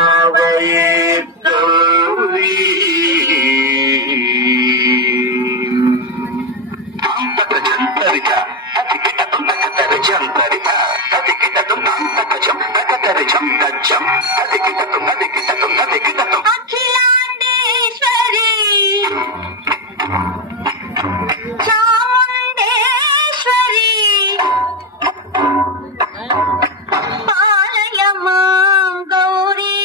अंतर्विभावयेत् गौरी जंतरिता अतिकिटतुं तकतर जंतरिता अतिकिटतुं तकजं तकतर जं तज्जं अतिकिटतुं अखिलांडेश्वरी चामुंडेश्वरी पालय मां गौरी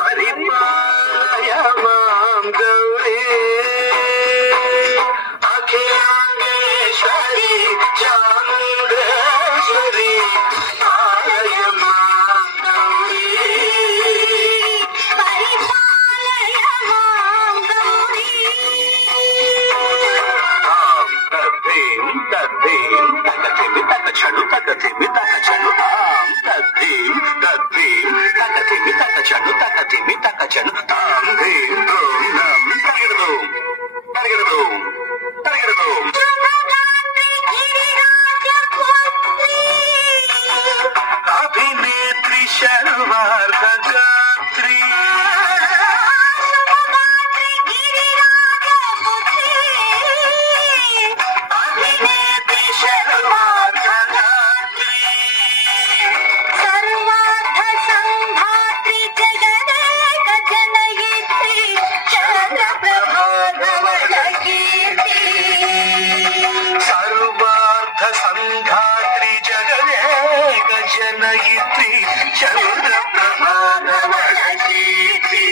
परिपालय मां गौरी अखिलांडेश्वरी चामुंडेश्वरी पालय मां गौरी परिपालय मां गौरी तद्दीं तकथिमि तकछनु तकथिमि तकछनु तां तद्दीं तकथिमि तकछनु तकथिमि तकछनु तां धीं धूं नं तगिरदूं तगिरदूं तगिरदूं शुभगात्री गिरिराजपुत्री अभिनेत्री शर्वार्धगात्री शुभगात्री गिरिराजपुत्री अभिनेत्री शर्वार्धगात्री सर्वार्थ संघात्री जगदेक जनयित्री चंद्रप्रभा धवल कीर्ति सर्वार्थ संघात्री जगदेक जनयित्री चंद्रप्रभा धवल कीर्ति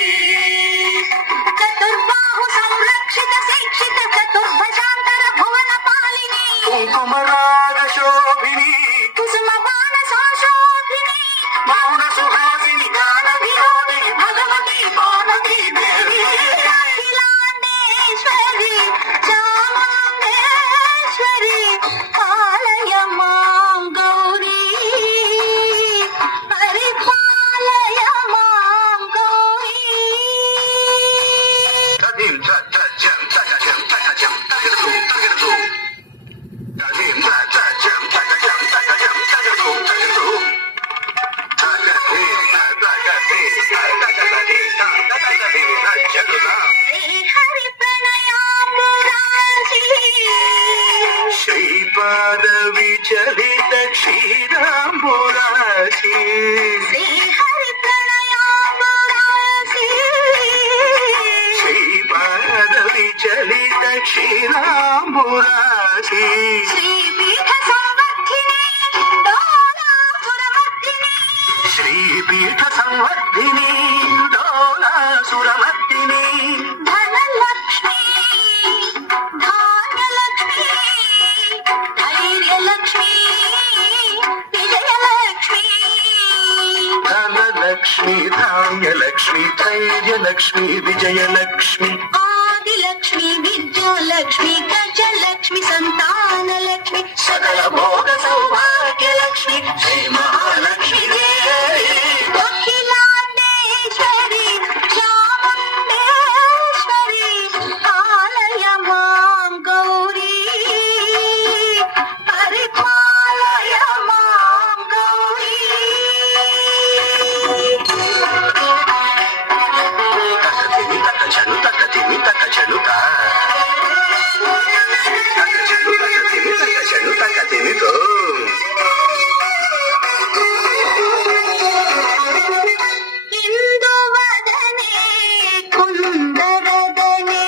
चतुर्बाहु संरक्षित शिक्षित चतुर्भुजांतर भुवन पालिनी कुंकुमराग शोभिनी कुसुम बाण संशोभिनी मौन सुहासिनी गान विनोदिनी भगवती पार्वती देवी अखिलांडेश्वरी चामुंडेश्वरी पालय मां गौरी परिपालय मां गौरी तदिं तजं तगजं तगजं तगिरदूं तगिरदूं तदिं तजं तगजं तगजं तगिरदूं तगिरदूं तगदिं तगदिं तगदिं तगदिं तजगदा श्री हरि प्रणयाम्बुरासी श्रीपाद विचलित क्षीराम्बुरासी श्री हरि प्रणयाम्बुरासी श्रीपाद विचलित क्षीराम्बुरासी श्रीपीठ संवर्धिनी डोलासुरमर्दिनी श्रीपीठ संवर्धिनी डोलासुरमर्दिनी धनलक्ष्मी धान्यलक्ष्मी धैर्यलक्ष्मी विजयलक्ष्मी धनलक्ष्मी धान्यलक्ष्मी धैर्यलक्ष्मी विजयलक्ष्मी आदिलक्ष्मी विद्यालक्ष्मी गजलक्ष्मी संतानलक्ष्मी सकल भोग सौभाग्यलक्ष्मी श्री महालक्ष्मी देवी अखिलांडेश्वरी चामुंडेश्वरी पालय मां गौरी परिपालय मां गौरी तकथिमि तकछनु तकथिमि तकछनु ता तकछनु तकथिमि तकछनु तकथिमि तो इंदुवदने कुंदरदने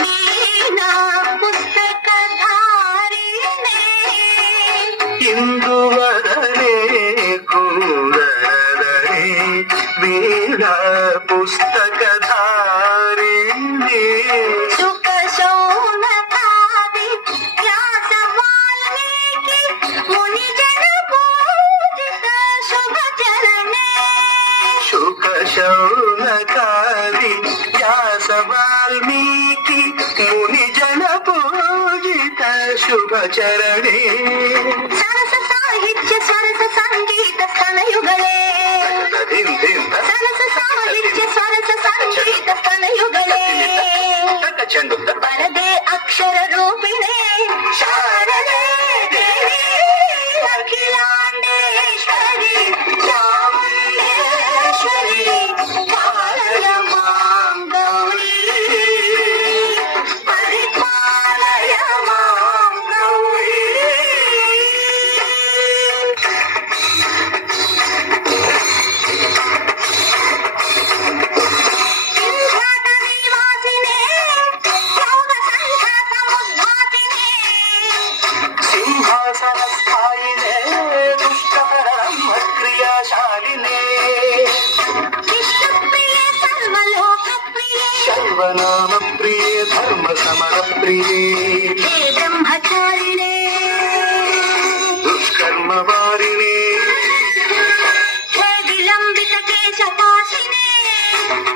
वीणा पुस्तकधारिणे इंदुवदने कुंदरदने वीणा पुस्तकधारिणी सुख शौनकादि व्यास वाल्मीकि मुनिजन पूजित शुभ चरणे शुक शौनकादि व्यास वाल्मीकि मुनिजन पूजित शुभ चरणे सरस साहित्य सरस संगीत स्तनयुगले धिं धिं सरस साहित्य सरस संगीत स्तनयुगले तकछनु वरदे अक्षर रूपिणे సింహాసన స్థాయినే దుష్టహరమ్మ క్రియాశాలినే విష్ణుప్రియే సర్వలోకప్రియే శర్వనామ ప్రియే ధర్మ సమర ప్రియే హే బ్రహ్మచారిణే దుష్కర్మ వారిణే హే విలంబిత కేశపాశినే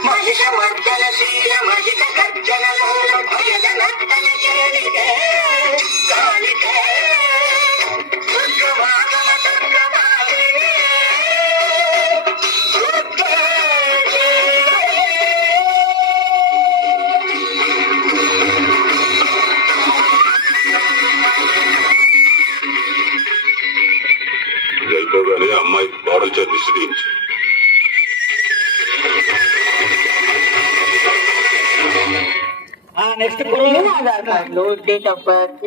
మహిషమర్దన శీల మహిత గర్జన లోల భయద నర్తన కేళికే కాళికే దుర్గమాగమ దుర్గమాలినే దుర్గే అయిపోగానే అమ్మాయి బాడల్ చేతి విసిరించు. Next date of birth